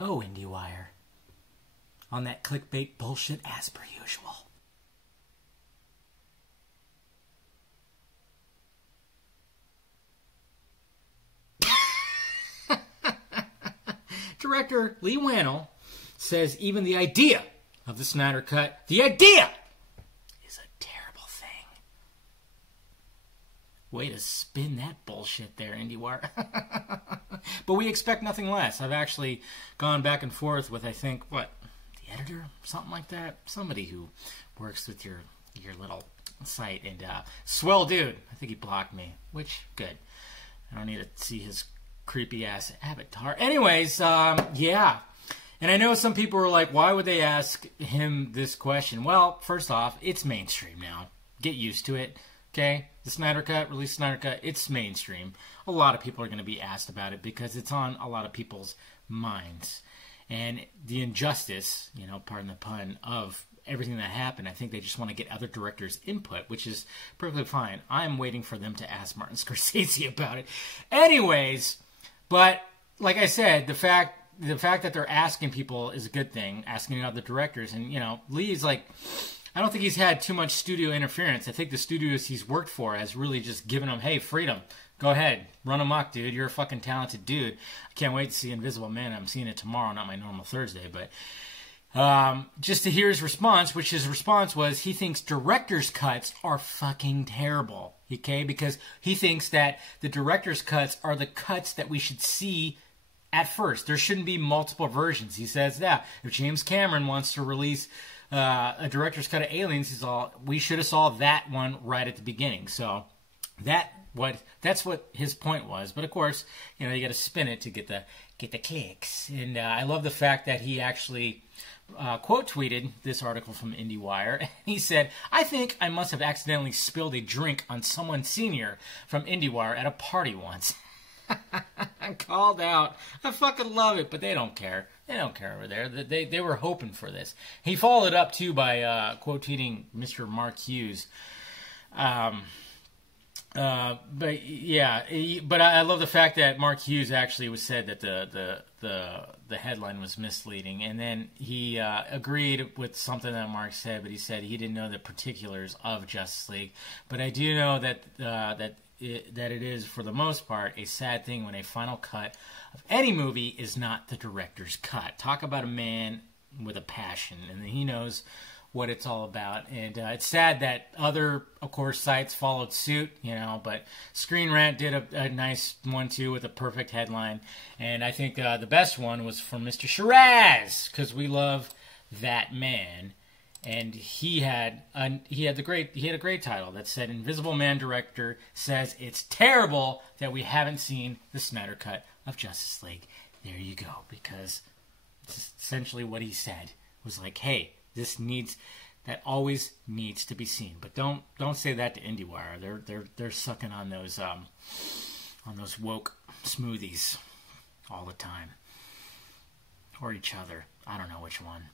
Oh, IndieWire. On that clickbait bullshit as per usual. Director Leigh Whannell says even the idea of the Snyder Cut, the idea, is a terrible thing. Way to spin that bullshit there, IndieWire. But we expect nothing less. I've actually gone back and forth with, I think, what, the editor? Something like that? Somebody who works with your little site. And swell dude. I think he blocked me, which, good. I don't need to see his creepy ass avatar. Anyways, yeah. And I know some people are like, why would they ask him this question? Well, first off, it's mainstream now. Get used to it. Okay? The Snyder Cut, release Snyder Cut, it's mainstream. A lot of people are going to be asked about it because it's on a lot of people's minds. And the injustice, you know, pardon the pun, of everything that happened, I think they just want to get other directors' input, which is perfectly fine. I'm waiting for them to ask Martin Scorsese about it. Anyways, but like I said, the fact that they're asking people is a good thing, asking other directors. And, you know, Lee's like, I don't think he's had too much studio interference. I think the studios he's worked for has really just given him, hey, freedom. Go ahead. Run amok, dude. You're a fucking talented dude. I can't wait to see Invisible Man. I'm seeing it tomorrow, not my normal Thursday. But just to hear his response, which his response was he thinks director's cuts are fucking terrible. Okay? Because he thinks that the director's cuts are the cuts that we should see at first. There shouldn't be multiple versions. He says that. If James Cameron wants to release a director's cut of Aliens, we should have saw that one right at the beginning. So that's what his point was. But of course, you know, you got to spin it to get the clicks. And I love the fact that he actually quote tweeted this article from IndieWire. He said, "I think I must have accidentally spilled a drink on someone senior from IndieWire at a party once." Called out. I fucking love it, but they don't care. They don't care over there. They were hoping for this. He followed up too by quote tweeting Mr. Mark Hughes. But yeah, but I love the fact that Mark Hughes actually was said that the headline was misleading, and then he agreed with something that Mark said, but he said he didn't know the particulars of Justice League. But I do know that it is, for the most part, a sad thing when a final cut of any movie is not the director's cut. Talk about a man with a passion, and he knows what it's all about. And it's sad that other, of course, sites followed suit, you know, but Screen Rant did a nice one too with a perfect headline. And I think the best one was from Mr. Shiraz, because we love that man. And he had a great title that said, "Invisible Man director says it's terrible that we haven't seen the Snyder Cut of Justice League." There you go, because it's essentially what he said was like, hey, that always needs to be seen. But don't say that to IndieWire. They're sucking on those woke smoothies all the time, or each other. I don't know which one.